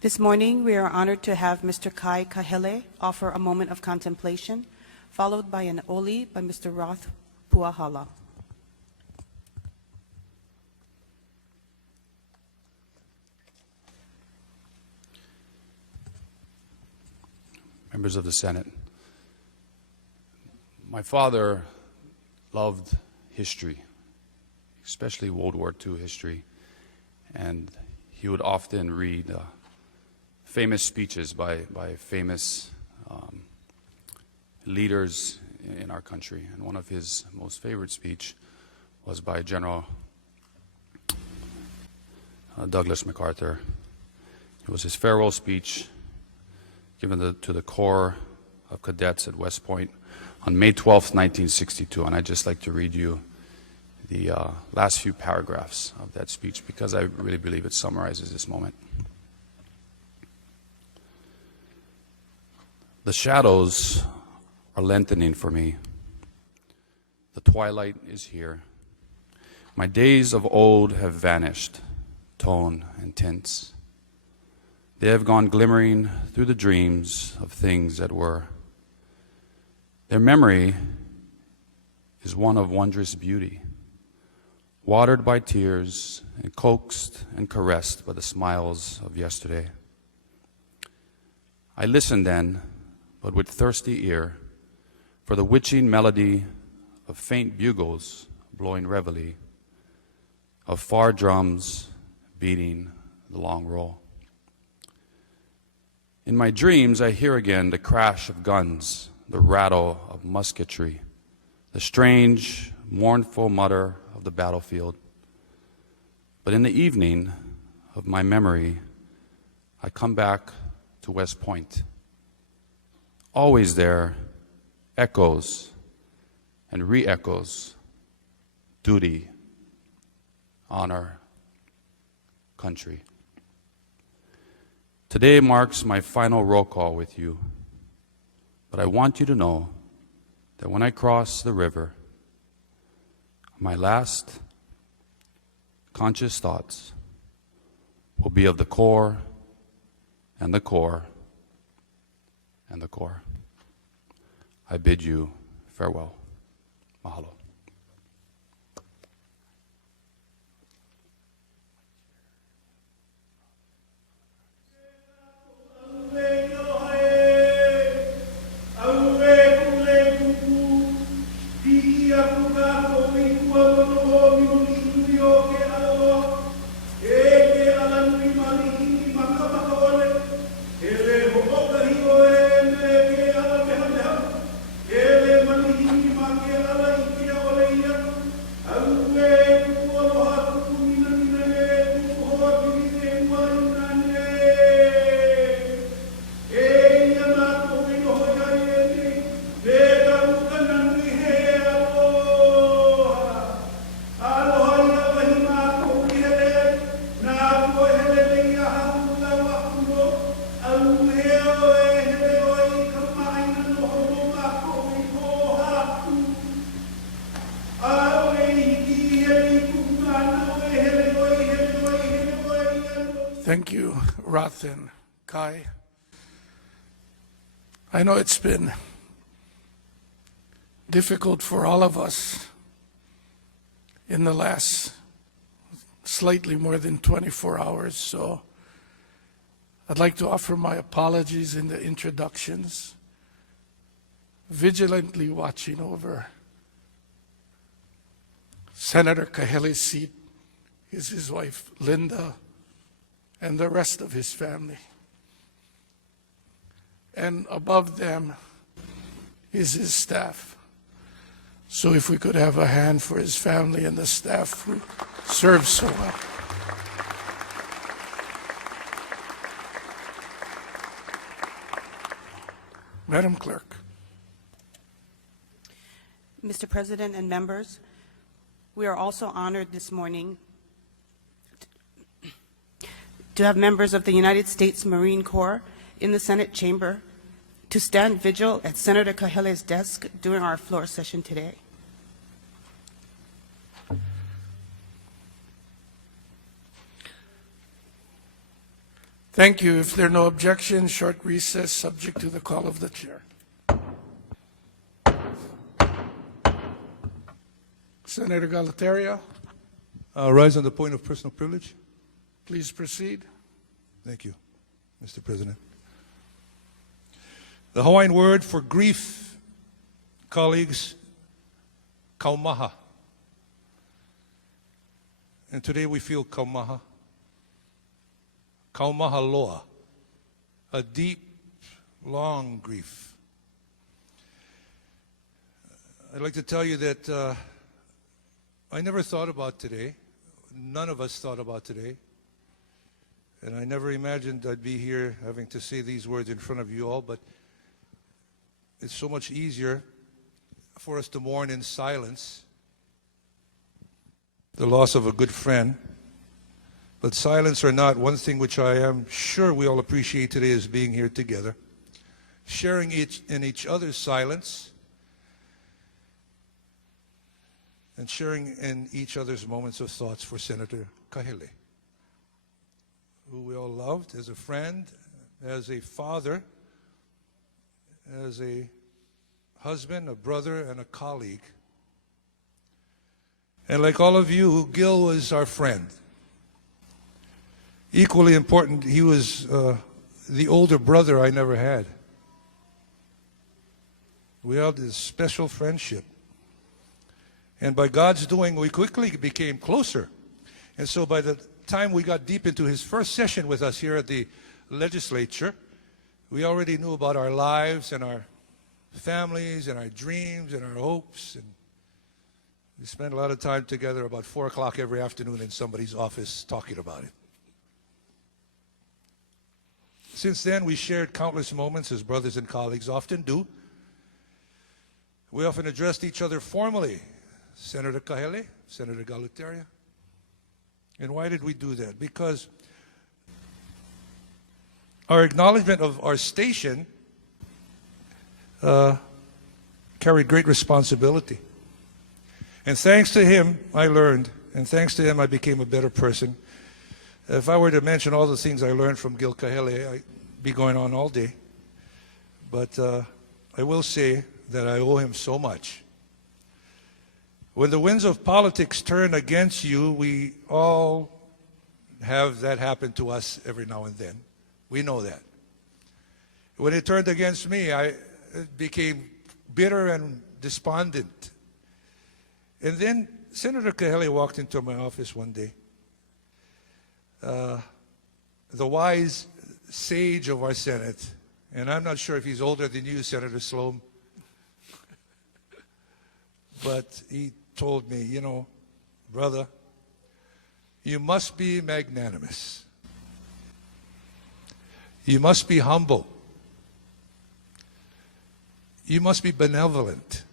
This morning, we are honored to have Mr. Kahele offer a moment of contemplation, followed by an oli by Mr. Roth Puahala. Members of the Senate, my father loved history, especially World War II history, and he would often read famous speeches by famous leaders in our country. And one of his most favorite speech was by General Douglas MacArthur. It was his farewell speech given to the Corps of Cadets at West Point on May 12th, 1962. And I'd just like to read you the last few paragraphs of that speech because I really believe it summarizes this moment. The shadows are lengthening for me. The twilight is here. My days of old have vanished, tone and tints. They have gone glimmering through the dreams of things that were. Their memory is one of wondrous beauty, watered by tears and coaxed and caressed by the smiles of yesterday. I listened then, but with thirsty ear, for the witching melody of faint bugles blowing reveille, of far drums beating the long roll. In my dreams, I hear again the crash of guns, the rattle of musketry, the strange, mournful mutter of the battlefield. But in the evening of my memory, I come back to West Point. Always there, echoes and re-echoes, duty, honor, country. Today marks my final roll call with you, but I want you to know that when I cross the river, my last conscious thoughts will be of the Corps and the Corps and the Corps. I bid you farewell. Mahalo. Thank you, Roth and Kai. I know it's been difficult for all of us in the last slightly more than 24 hours, so I'd like to offer my apologies in the introductions. Vigilantly watching over Senator Kahele's seat is his wife, Linda, and the rest of his family. And above them is his staff. So if we could have a hand for his family and the staff who serve so well. Madam Clerk. Mr. President and members, we are also honored this morning to have members of the United States Marine Corps in the Senate chamber to stand vigil at Senator Kahele's desk during our floor session today. Thank you. If there are no objections, short recess subject to the call of the chair. Senator Galataria, Rise on the point of personal privilege. please proceed. Thank you, Mr. President. The Hawaiian word for grief, colleagues, kaumaha. And today we feel kaumaha. Kaumaha loa, a deep, long grief. I'd like to tell you that I never thought about today. None of us thought about today. And I never imagined I'd be here having to say these words in front of you all, but it's so much easier for us to mourn in silence the loss of a good friend. But silence or not, one thing which I am sure we all appreciate today is being here together, sharing in each other's silence, and sharing in each other's moments of thoughts for Senator Kahele, who we all loved as a friend, as a father, as a husband, a brother, and a colleague. And like all of you, Gil was our friend. Equally important, he was the older brother I never had. We had this special friendship. And by God's doing, we quickly became closer. And so by the time we got deep into his first session with us here at the legislature, we already knew about our lives and our families and our dreams and our hopes. And we spent a lot of time together, about 4 o'clock every afternoon in somebody's office talking about it. Since then, we shared countless moments, as brothers and colleagues often do. We often addressed each other formally. Senator Kahele, Senator Galataria. And why did we do that? Because our acknowledgement of our station carried great responsibility. And thanks to him, I learned, and thanks to him, I became a better person. If I were to mention all the things I learned from Gil Kahele, I'd be going on all day. But I will say that I owe him so much. When the winds of politics turn against you, we all have that happen to us every now and then. We know that. When it turned against me, I became bitter and despondent. And then Senator Kahele walked into my office one day. The wise sage of our Senate, and I'm not sure if he's older than you, Senator Sloan, but he told me, you know, brother, you must be magnanimous. You must be humble. You must be benevolent,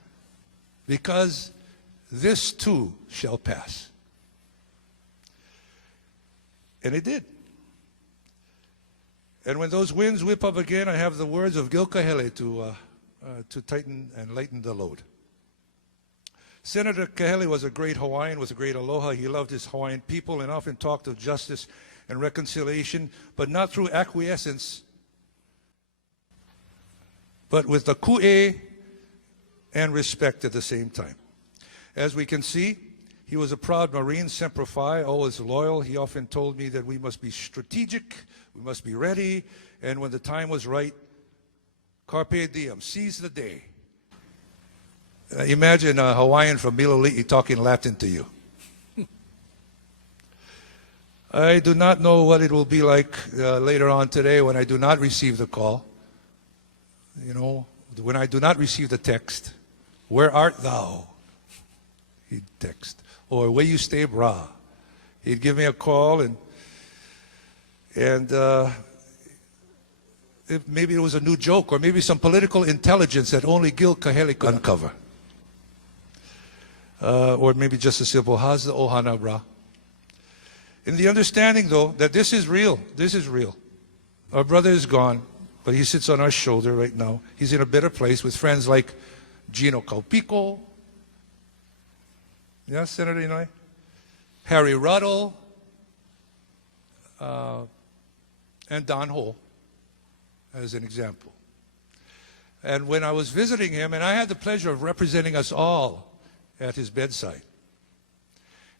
because this too shall pass. And it did. And when those winds whip up again, I have the words of Gil Kahele to tighten and lighten the load. Senator Kahele was a great Hawaiian, was a great aloha. He loved his Hawaiian people and often talked of justice and reconciliation, but not through acquiescence, but with the ku'e and respect at the same time. As we can see, he was a proud Marine, semper fi, always loyal. He often told me that we must be strategic, we must be ready, and when the time was right, carpe diem, seize the day. Imagine a Hawaiian from Miloli'i talking Latin to you. I do not know what it will be like later on today when I do not receive the call. You know, when I do not receive the text, "Where art thou?" He'd text. Or, "Where you stay, brah?" He'd give me a call, and maybe it was a new joke, or maybe some political intelligence that only Gil Kahele could uncover. Or maybe just a simple, "How's the ohana, brah?" In the understanding, though, that this is real. This is real. Our brother is gone, but he sits on our shoulder right now. He's in a better place with friends like Gino Kaupico, yes, Senator Inouye, Harry Ruddle, and Don Ho as an example. And when I was visiting him, and I had the pleasure of representing us all at his bedside,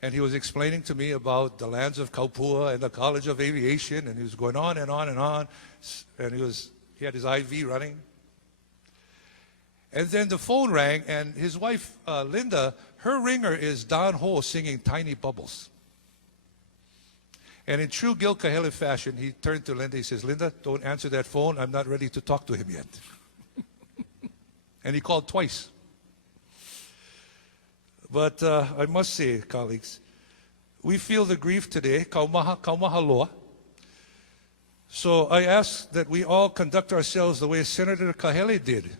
and he was explaining to me about the lands of Kaupua and the College of Aviation, and he was going on and on and on, and he had his IV running. And then the phone rang, and his wife, Linda, her ringer is Don Ho singing Tiny Bubbles. And in true Gil Kahele fashion, he turned to Linda, he says, "Linda, don't answer that phone, I'm not ready to talk to him yet." And he called twice. But I must say, colleagues, we feel the grief today, kaumaha loa. So I ask that we all conduct ourselves the way Senator Kahele did.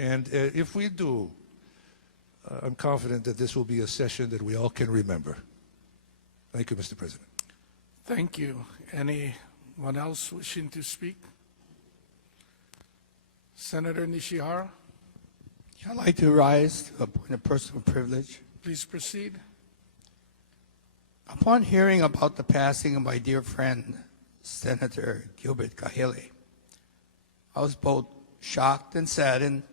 And if we do, I'm confident that this will be a session that we all can remember. Thank you, Mr. President. Thank you. Anyone else wishing to speak? Senator Nishihara, I'd like to rise to a point of personal privilege. please proceed. Upon hearing about the passing of my dear friend, Senator Gilbert Kahele, I was both shocked and saddened,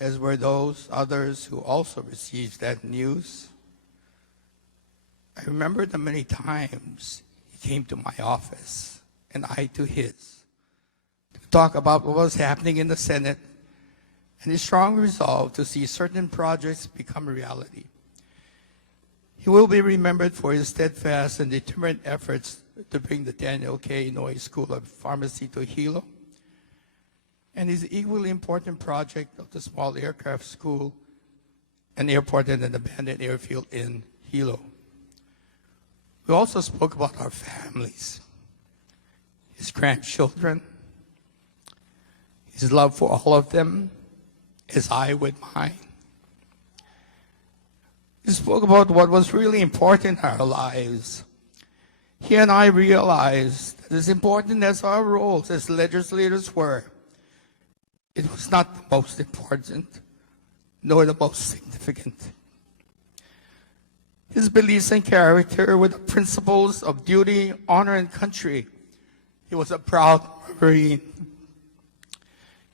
as were those others who also received that news. I remember the many times he came to my office, and I to his, to talk about what was happening in the Senate and his strong resolve to see certain projects become a reality. He will be remembered for his steadfast and determined efforts to bring the Daniel K. Inouye School of Pharmacy to Hilo, and his equally important project of the small aircraft school, an airport and an abandoned airfield in Hilo. We also spoke about our families, his grandchildren, his love for all of them, as I with mine. We spoke about what was really important in our lives. He and I realized that as important as our roles as legislators were, it was not the most important, nor the most significant. His beliefs and character were the principles of duty, honor, and country. He was a proud Marine.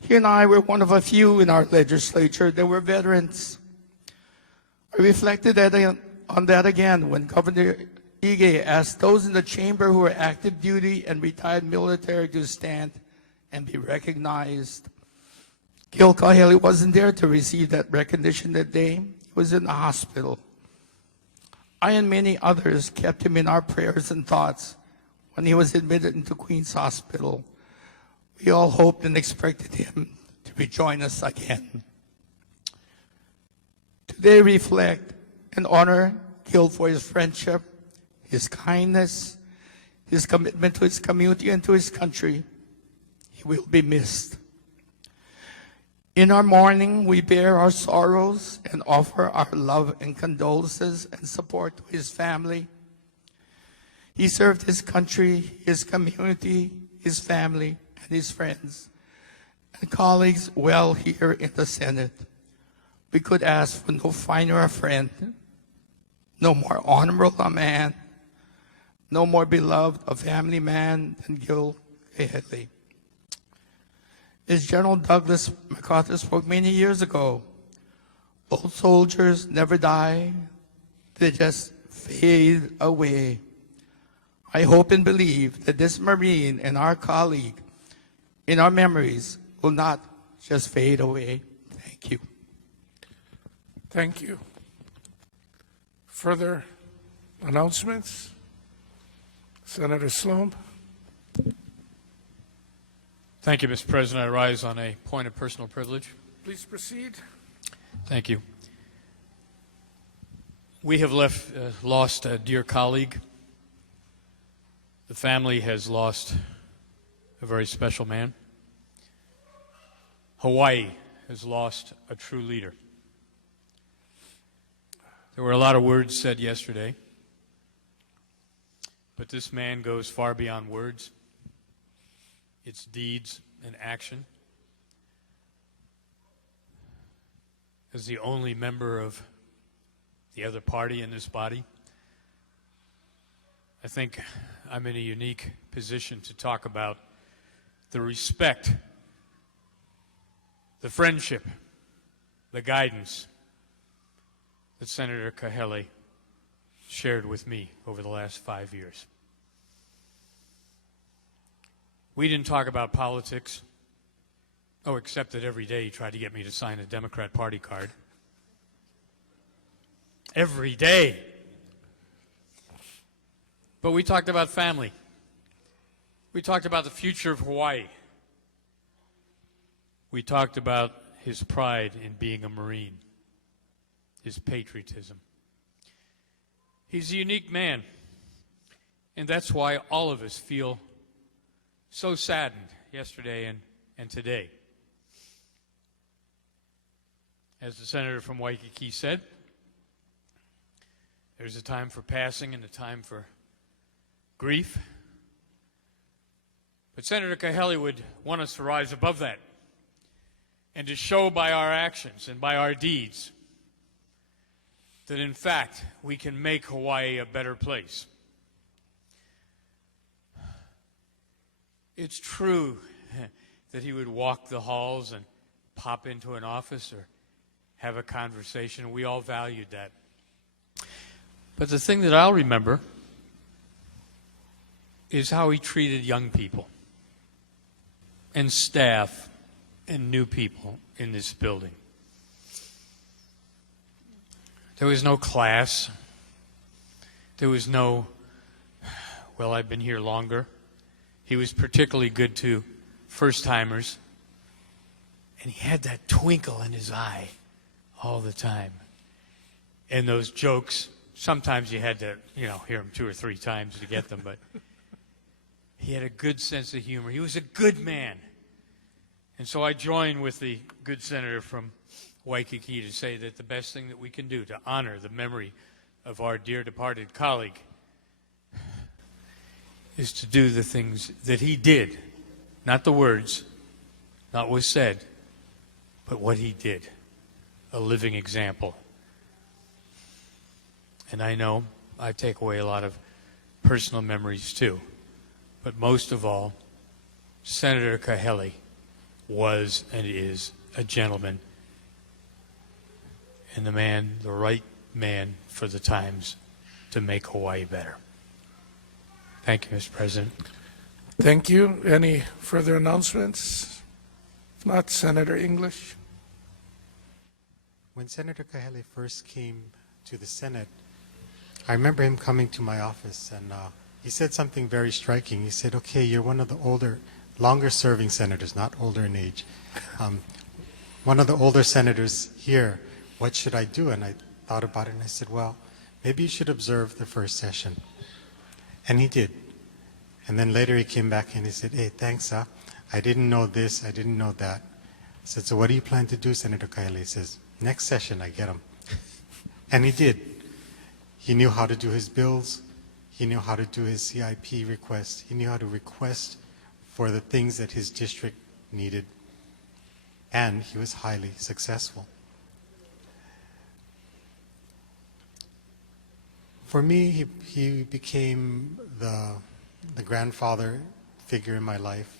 He and I were one of a few in our legislature that were veterans. I reflected on that again when Governor Ige asked those in the chamber who were active duty and retired military to stand and be recognized. Gil Kahele wasn't there to receive that recognition that day. He was in the hospital. I and many others kept him in our prayers and thoughts when he was admitted into Queen's Hospital. We all hoped and expected him to rejoin us again. Today reflect and honor Gil for his friendship, his kindness, his commitment to his community and to his country. He will be missed. In our mourning, we bear our sorrows and offer our love and condolences and support to his family. He served his country, his community, his family, and his friends and colleagues well here in the Senate. We could ask for no finer a friend, no more honorable a man, no more beloved a family man than Gil Kahele. As General Douglas MacArthur spoke many years ago, old soldiers never die, they just fade away. I hope and believe that this Marine and our colleague in our memories will not just fade away. Thank you. Thank you. Further announcements? Senator Sloan. Thank you, Mr. President. I rise on a point of personal privilege. Please proceed. Thank you. We have lost a dear colleague. The family has lost a very special man. Hawaii has lost a true leader. There were a lot of words said yesterday, but this man goes far beyond words. It's deeds and action. As the only member of the other party in this body, I think I'm in a unique position to talk about the respect, the friendship, the guidance that Senator Kahele shared with me over the last 5 years. We didn't talk about politics. Oh, except that every day he tried to get me to sign a Democrat Party card. Every day. But we talked about family. We talked about the future of Hawaii. We talked about his pride in being a Marine, his patriotism. He's a unique man, and that's why all of us feel so saddened yesterday and today. As the senator from Waikiki said, there's a time for passing and a time for grief. But Senator Kahele would want us to rise above that and to show by our actions and by our deeds that, in fact, we can make Hawaii a better place. It's true that he would walk the halls and pop into an office or have a conversation. We all valued that. But the thing that I'll remember is how he treated young people and staff and new people in this building. There was no class. There was no, well, I've been here longer. He was particularly good to first-timers. And he had that twinkle in his eye all the time. And those jokes, sometimes you had to, hear them 2 or 3 times to get them, but he had a good sense of humor. He was a good man. And so I join with the good senator from Waikiki to say that the best thing that we can do to honor the memory of our dear departed colleague is to do the things that he did, not the words, not what was said, but what he did, a living example. And I know I take away a lot of personal memories too, but most of all, Senator Kahele was and is a gentleman and the right man for the times to make Hawaii better. Thank you, Mr. President. Thank you. Any further announcements? If not, Senator English. When Senator Kahele first came to the Senate, I remember him coming to my office, and he said something very striking. He said, okay, you're one of the longer-serving senators, not older in age. One of the older senators here, what should I do? And I thought about it, and I said, well, maybe you should observe the first session. And he did. And then later he came back and he said, hey, thanks, I didn't know this, I didn't know that. I said, so what do you plan to do, Senator Kahele? He says, next session, I get him. And he did. He knew how to do his bills. He knew how to do his CIP requests. He knew how to request for the things that his district needed. And he was highly successful. For me, he became the grandfather figure in my life.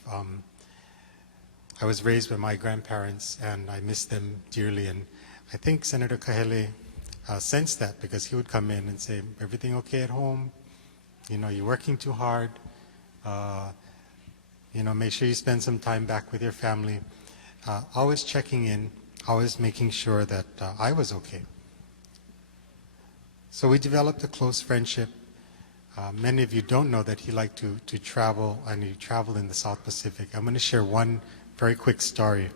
I was raised by my grandparents, and I miss them dearly. And I think Senator Kahele sensed that, because he would come in and say, everything okay at home? You're working too hard. Make sure you spend some time back with your family. Always checking in, always making sure that I was okay. So we developed a close friendship. Many of you don't know that he liked to travel, and he traveled in the South Pacific. I'm going to share one very quick story,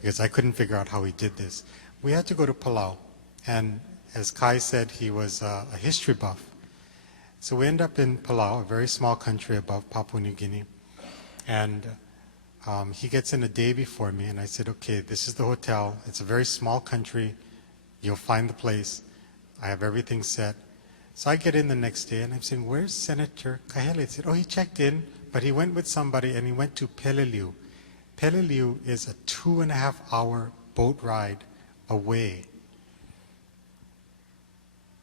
because I couldn't figure out how he did this. We had to go to Palau, and as Kai said, he was a history buff. So we end up in Palau, a very small country above Papua New Guinea, and he gets in a day before me, and I said, okay, this is the hotel. It's a very small country. You'll find the place. I have everything set. So I get in the next day, and I'm saying, where's Senator Kahele? He said, oh, he checked in, but he went with somebody, and he went to Peleliu. Peleliu is a 2.5-hour boat ride away.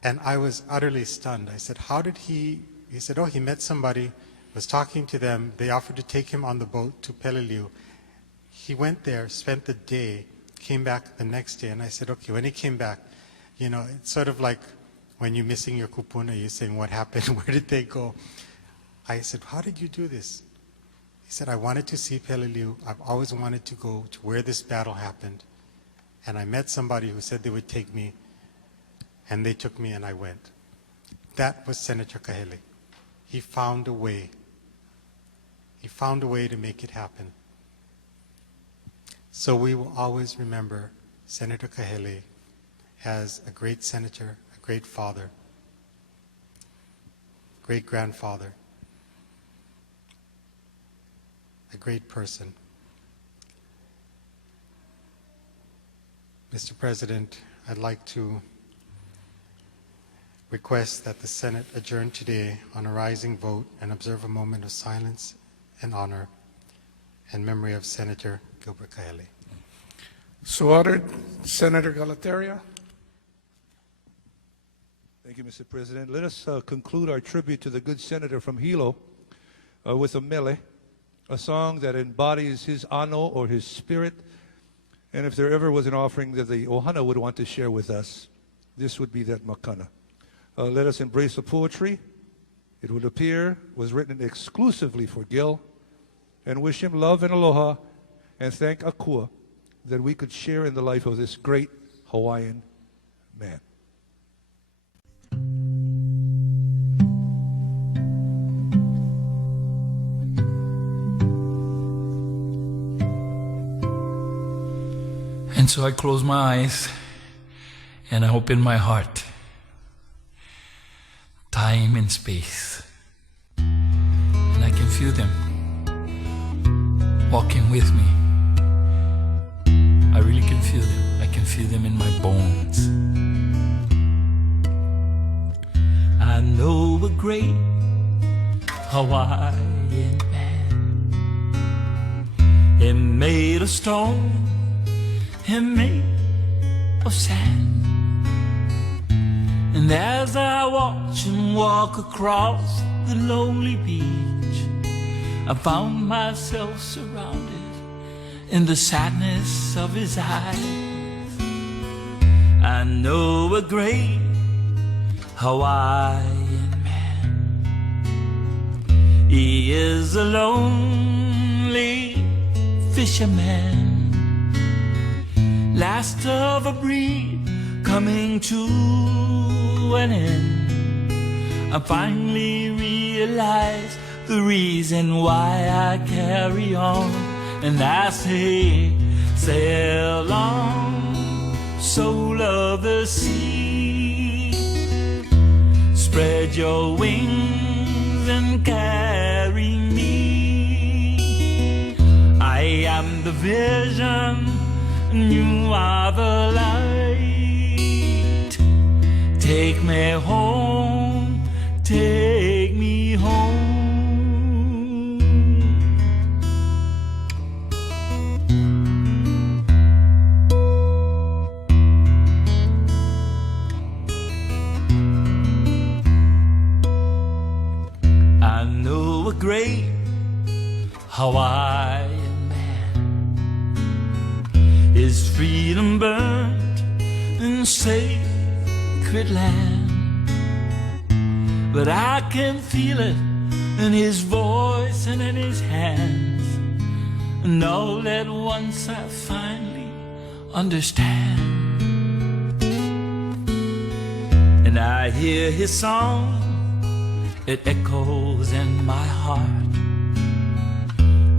And I was utterly stunned. I said, how did he He said, oh, he met somebody, was talking to them. They offered to take him on the boat to Peleliu. He went there, spent the day, came back the next day. And I said, okay, when he came back, you know, it's sort of like when you're missing your kupuna, you're saying, what happened? Where did they go? I said, how did you do this? He said, I wanted to see Peleliu. I've always wanted to go to where this battle happened. And I met somebody who said they would take me, and they took me and I went. That was Senator Kahele. He found a way. He found a way to make it happen. So we will always remember Senator Kahele as a great senator, a great father, great grandfather, a great person. Mr. President, I'd like to request that the Senate adjourn today on a rising vote and observe a moment of silence and honor and memory of Senator Gilbert Kahele. So ordered. Senator Galateria. Thank you, Mr. President. Let us conclude our tribute to the good senator from Hilo with a mele, a song that embodies his ano or his spirit. And if there ever was an offering that the Ohana would want to share with us, this would be that makana. Let us embrace the poetry. It would appear was written exclusively for Gil, and wish him love and aloha, and thank Akua that we could share in the life of this great Hawaiian man. And so I close my eyes and I open my heart. Time and space. And I can feel them walking with me. I really can feel them. I can feel them in my bones. I know a great Hawaiian man. He made of stone, he made of sand. And as I watch him walk across the lonely beach, I found myself surrounded in the sadness of his eyes. I know a great Hawaiian man. He is a lonely fisherman, last of a breed coming to an end. I finally realized the reason why I carry on, and I say, sail on, soul of the sea. Spread your wings and carry me. I am the vision, and you are the light. Take me home, take me home. I know a great Hawaiian man. His freedom burnt in sacred land, but I can feel it in his voice and in his hands. And all at once I finally understand. And I hear his song, it echoes in my heart.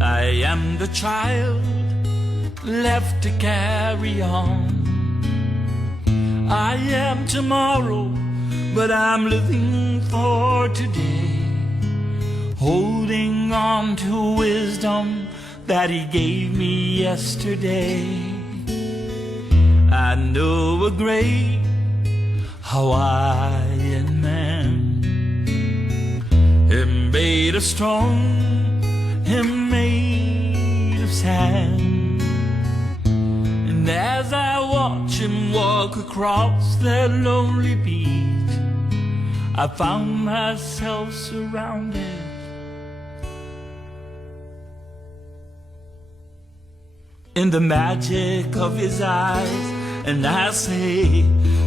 I am the child left to carry on. I am tomorrow, but I'm living for today, holding on to wisdom that he gave me yesterday. I know a great Hawaiian man. Him made of stone, him made of sand. And as I watch him walk across that lonely beach, I found myself surrounded in the magic of his eyes, and I say,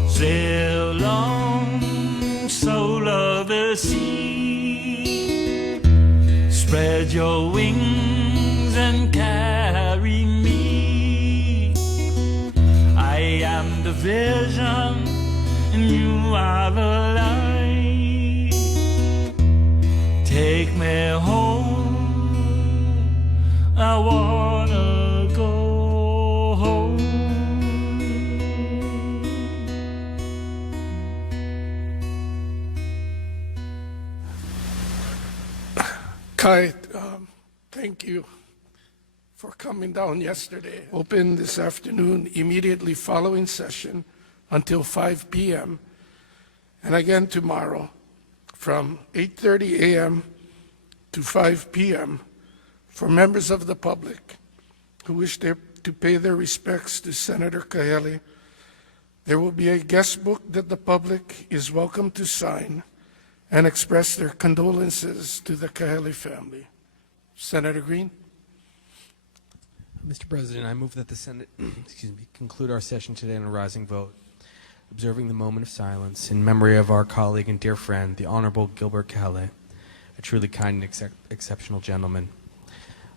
sail on, soul of the sea, spread your wings and carry me. I am the vision, and you are the light. Take me home, I wanna go home. Kai, thank you for coming down yesterday. Open this afternoon, immediately following session until 5 p.m. and again tomorrow from 8:30 a.m. to 5 p.m. for members of the public who wish to pay their respects to Senator Kahele. There will be a guest book that the public is welcome to sign and express their condolences to the Kahele family. Senator Green. Mr. President, I move that the Senate conclude our session today in a rising vote, observing the moment of silence in memory of our colleague and dear friend, the Honorable Gilbert Kahele, a truly kind and exceptional gentleman.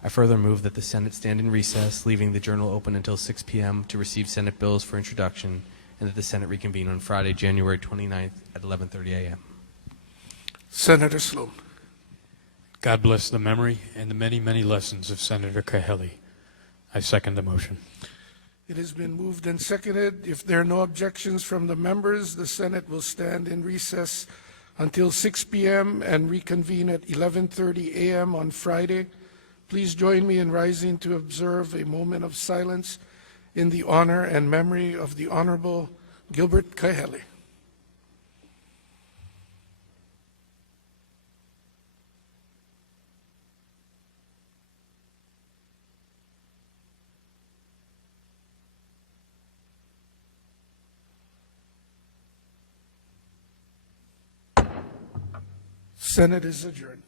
I further move that the Senate stand in recess, leaving the journal open until 6 p.m. to receive Senate bills for introduction, and that the Senate reconvene on Friday, January 29th at 11:30 a.m. Senator Sloan. God bless the memory and the many, many lessons of Senator Kahele. I second the motion. It has been moved and seconded. If there are no objections from the members, the Senate will stand in recess until 6 p.m. and reconvene at 11:30 a.m. on Friday. Please join me in rising to observe a moment of silence in the honor and memory of the Honorable Gilbert Kahele. Senate is adjourned.